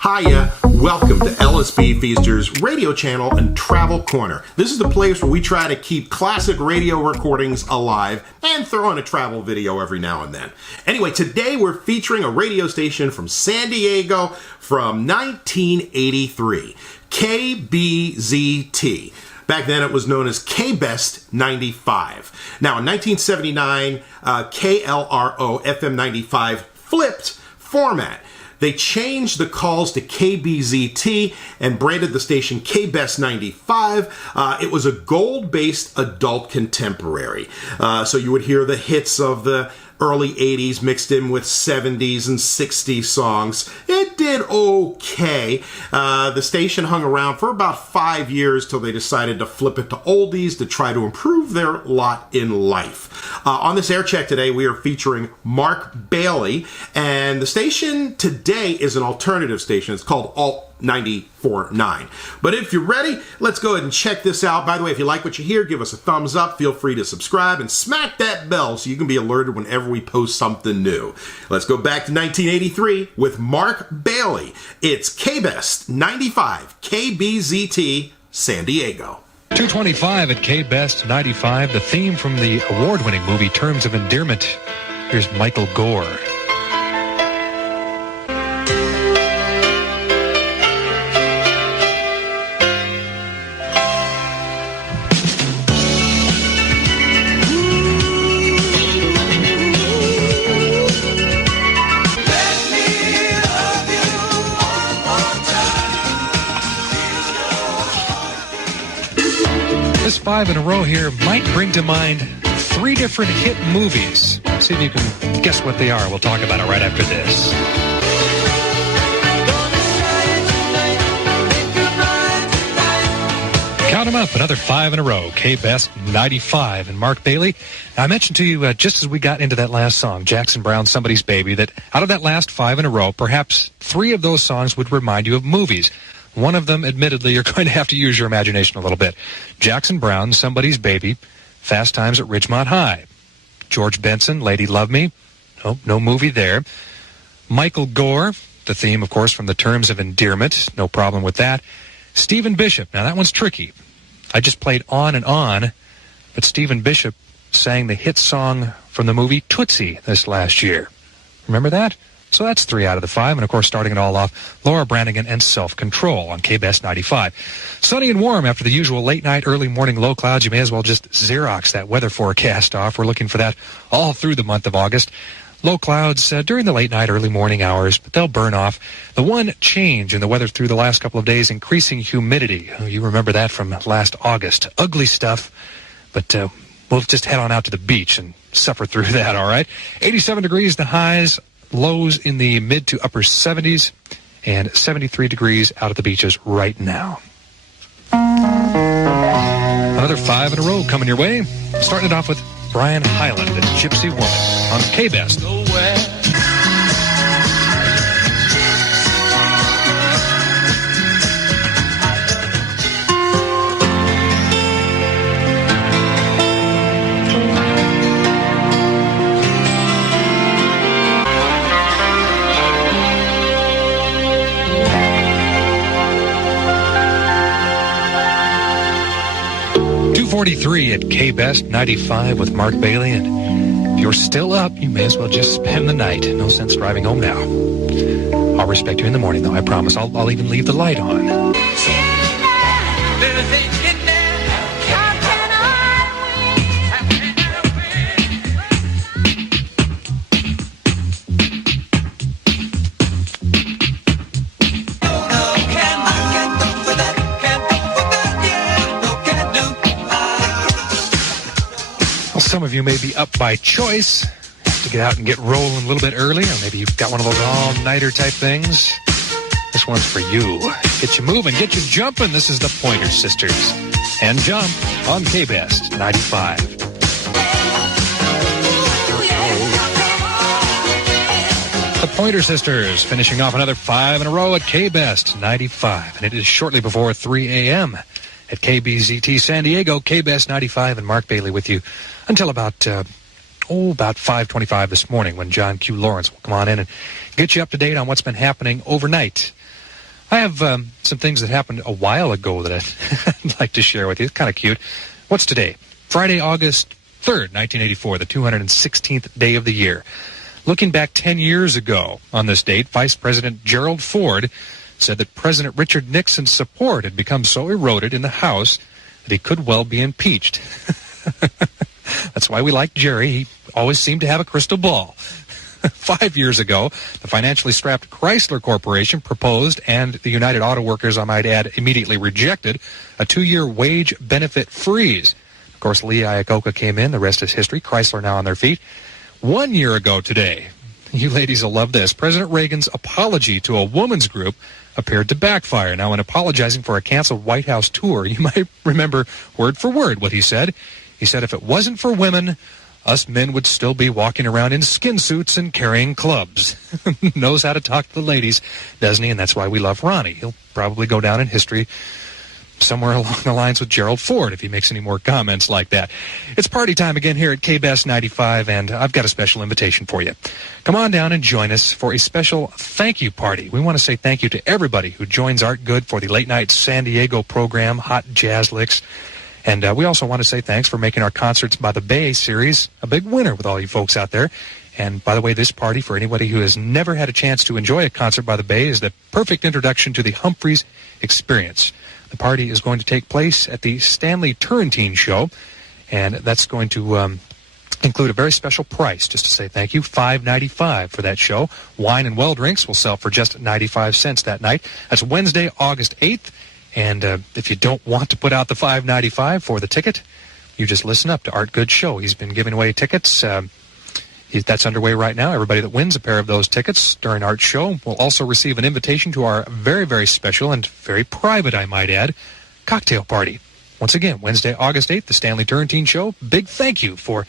Hiya, welcome to LSB Feaster's radio channel and Travel Corner. This is the place where we try to keep classic radio recordings alive and throw in a travel video every now and then. Anyway, today we're featuring a radio station from San Diego from 1983, KBZT. Back then it was known as KBEST 95. Now in 1979, KLRO FM 95 flipped format. They changed the calls to KBZT and branded the station KBEST 95. It was a gold-based adult contemporary. So you would hear the hits of the early 80s mixed in with 70s and 60s songs. It did okay. The station hung around for about 5 years till they decided to flip it to oldies to try to improve their lot in life. On this air check today, we are featuring Mark Bailey, and the station today is an alternative station. It's called Alt 94.9. But if you're ready, let's go ahead and check this out. By the way, if you like what you hear, give us a thumbs up. Feel free to subscribe and smack that bell so you can be alerted whenever we post something new. Let's go back to 1983 with Mark Bailey. It's KBEST 95, KBZT, San Diego. 225 at KBEST 95, the theme from the award-winning movie Terms of Endearment. Here's Michael Gore. This 5 in a row here might bring to mind 3 different hit movies. See if you can guess what they are. We'll talk about it right after this. Count them up, another 5 in a row. KBEST 95 and Mark Bailey. Now, I mentioned to you just as we got into that last song, Jackson Brown's Somebody's Baby, that out of that last 5 in a row, perhaps 3 of those songs would remind you of movies. One of them, admittedly, you're going to have to use your imagination a little bit. Jackson Brown, Somebody's Baby, Fast Times at Ridgemont High. George Benson, Lady Love Me. Nope, no movie there. Michael Gore, the theme, of course, from the Terms of Endearment. No problem with that. Stephen Bishop. Now, that one's tricky. I just played On and On, but Stephen Bishop sang the hit song from the movie Tootsie this last year. Remember that? So that's 3 out of the 5, and of course, starting it all off, Laura Branigan and Self-Control on KBEST 95. Sunny and warm after the usual late night, early morning low clouds. You may as well just Xerox that weather forecast off. We're looking for that all through the month of August. Low clouds during the late night, early morning hours, but they'll burn off. The one change in the weather through the last couple of days, increasing humidity. Oh, you remember that from last August. Ugly stuff, but we'll just head on out to the beach and suffer through that, all right? 87 degrees, the highs. Lows in the mid to upper 70s and 73 degrees out at the beaches right now. Another 5 in a row coming your way. Starting it off with Brian Hyland and Gypsy Woman on KBEST. .43 at KBEST 95 with Mark Bailey, and if you're still up, you may as well just spend the night. No sense driving home now. I'll respect you in the morning, though, I promise. I'll even leave the light on. Some of you may be up by choice, have to get out and get rolling a little bit early, or maybe you've got one of those all-nighter type things. This one's for you. Get you moving, get you jumping. This is the Pointer Sisters. And Jump on KBEST 95. The Pointer Sisters finishing off another 5 in a row at KBEST 95. And it is shortly before 3 a.m. at KBZT San Diego, KBEST 95, and Mark Bailey with you until about about 5:25 this morning, when John Q. Lawrence will come on in and get you up to date on what's been happening overnight. I have some things that happened a while ago that I'd like to share with you. It's kind of cute. What's today? Friday, August 3rd, 1984, the 216th day of the year. Looking back 10 years ago on this date, Vice President Gerald Ford said that President Richard Nixon's support had become so eroded in the House that he could well be impeached. That's why we like Jerry. He always seemed to have a crystal ball. 5 years ago, the financially strapped Chrysler Corporation proposed, and the United Auto Workers, I might add, immediately rejected, a 2-year wage benefit freeze. Of course, Lee Iacocca came in. The rest is history. Chrysler now on their feet. 1 year ago today, you ladies will love this, President Reagan's apology to a woman's group appeared to backfire. Now, in apologizing for a canceled White House tour, you might remember word for word what he said. He said if it wasn't for women, us men would still be walking around in skin suits and carrying clubs. Knows how to talk to the ladies, doesn't he? And that's why we love Ronnie. He'll probably go down in history somewhere along the lines with Gerald Ford if he makes any more comments like that. It's party time again here at KBZT 95, and I've got a special invitation for you. Come on down and join us for a special thank you party. We want to say thank you to everybody who joins Art Good for the late night San Diego program, Hot Jazz Licks. And we also want to say thanks for making our Concerts by the Bay series a big winner with all you folks out there. And by the way, this party, for anybody who has never had a chance to enjoy a Concert by the Bay, is the perfect introduction to the Humphreys experience. The party is going to take place at the Stanley Turrentine Show, and that's going to include a very special price, just to say thank you, $5.95 for that show. Wine and well drinks will sell for just 95 cents that night. That's Wednesday, August 8th. And if you don't want to put out the $5.95 for the ticket, you just listen up to Art Good's show. He's been giving away tickets. That's underway right now. Everybody that wins a pair of those tickets during Art's show will also receive an invitation to our very, very special and very private, I might add, cocktail party. Once again, Wednesday, August 8th, the Stanley Turrentine Show. Big thank you for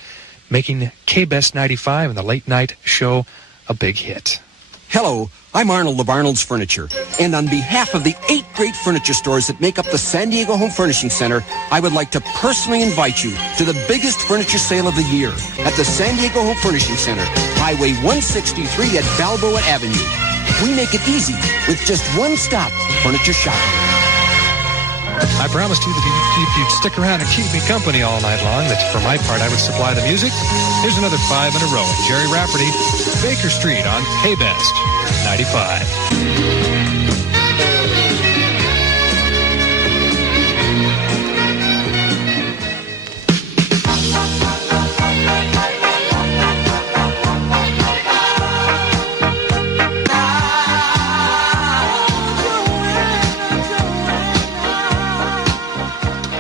making KBZT 95 and the late night show a big hit. Hello, I'm Arnold of Arnold's Furniture, and on behalf of the 8 great furniture stores that make up the San Diego Home Furnishing Center, I would like to personally invite you to the biggest furniture sale of the year at the San Diego Home Furnishing Center, Highway 163 at Balboa Avenue. We make it easy with just one-stop furniture shopping. I promised you that if you'd stick around and keep me company all night long, that for my part I would supply the music. Here's another 5 in a row. Jerry Rafferty, Baker Street on KBZT 95.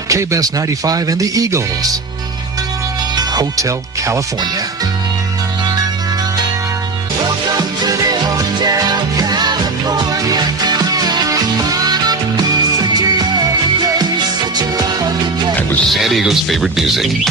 KBZT 95 and the Eagles, Hotel California. Welcome to the Hotel California. Such a lovely place, such a lovely place. That was San Diego's favorite music.